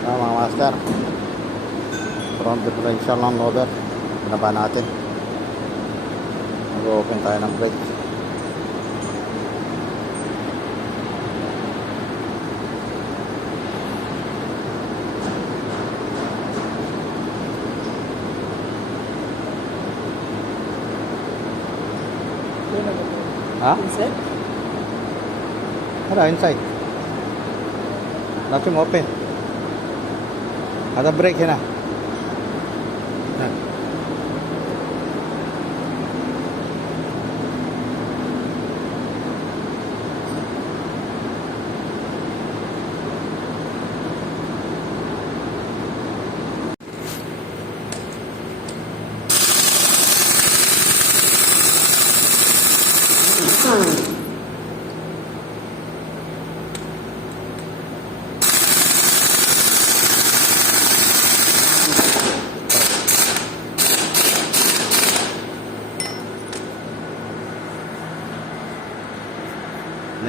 Mga master, front differential ng loader, binaba natin, mag-open tayo ng brake. Ha? Inside? Ada inside. Nothing open. Ada brake na.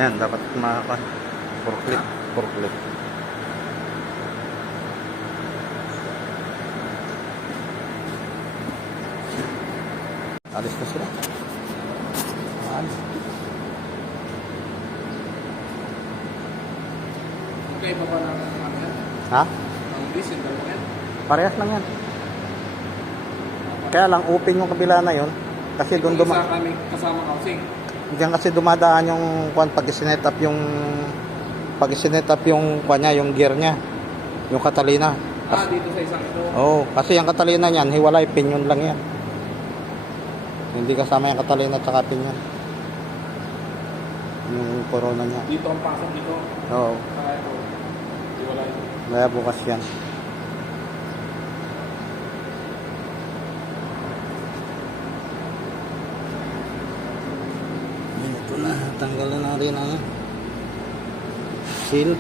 Yan, dapat makakan forklift. Alis na sila. Alis. Okay, baba lang ang yan. Ha? Ang diesel, dalawa yan. Parehas lang yan. Kaya lang open yung kabila na yon kasi doon Isa kami kasama housing. diyan kasi dumadaan yung pag sinet up yung kanya, yung gear niya, yung Catalina. Dito sa isang ito. Oh, kasi yung Catalina niyan, hiwalay, pinyon lang yan. Hindi kasama yung Catalina at saka pinyon. Yung Corona niya. Dito ang pasok dito. Oo. Saka ito. Iwala ito. Kaya bukas yan. Ito na, tanggalan na rin ang seal.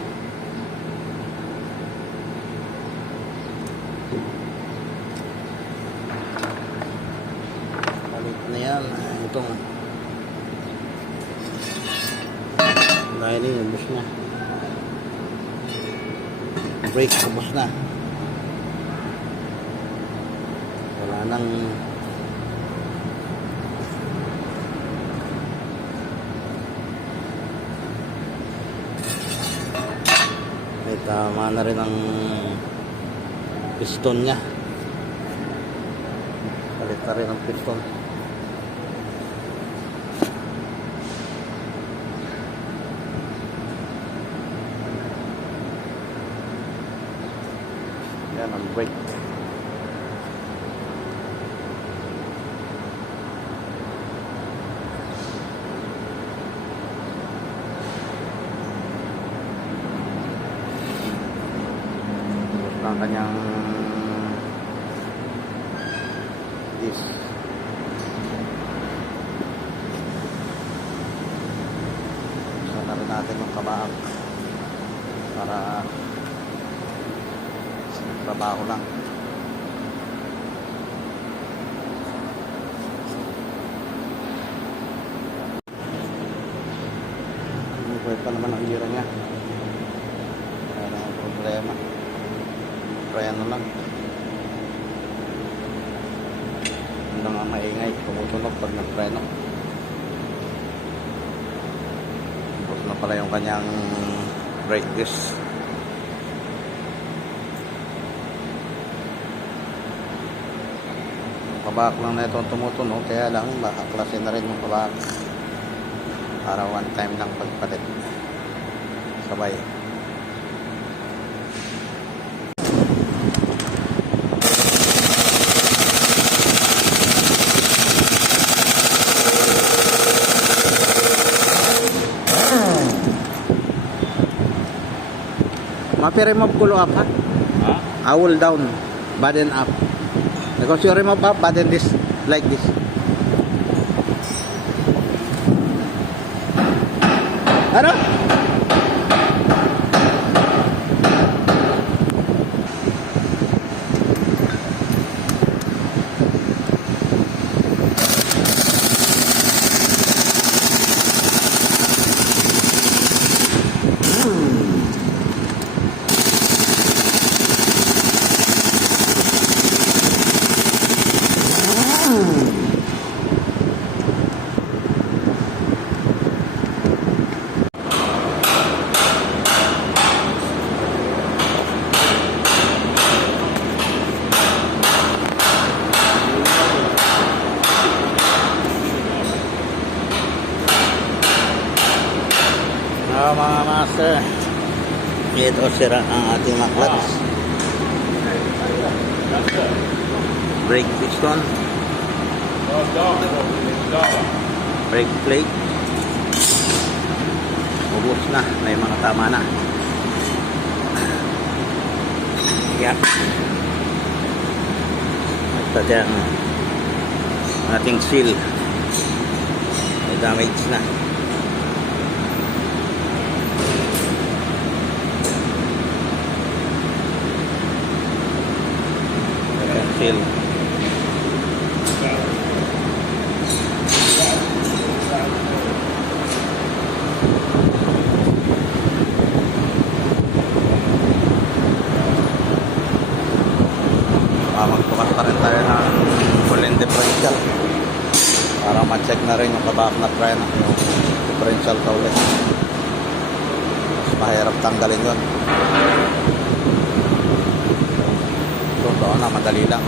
Balik na yan. Itong lining, ubos na. Brake, ubos na. Wala nang tama na rin ang piston nya. Palit na rin ang piston. Yan ang brake. Ang kanyang disc. Sana rin natin yung kabaak para trabaho lang. Buhay pa naman ang gira niya. Wala nang problema. Preno lang. Hindi nga maingay, tumutunog pag nagpreno. Tapos na pala yung kanyang brake disc. Kabak lang na itong tumutunog, kaya lang makaklase na rin yung kabak para one time lang pagpalit. Sabay. Mapi-remove gulo up ha? Owl down, button up. Because you remove up, button this, like this. Ano? Ito sira ang ating mga clutch. Brake piston. Brake plate. Ubus na. May mga tama na. Yan. At yan. Ating seal. May damage na. Ating seal. Magbukas pa rin tayo ng coolant differential para ma-check na rin yung kabak na try na yung differential ka ulit. Mas mahirap tanggalin yun. Totoo na, madali lang.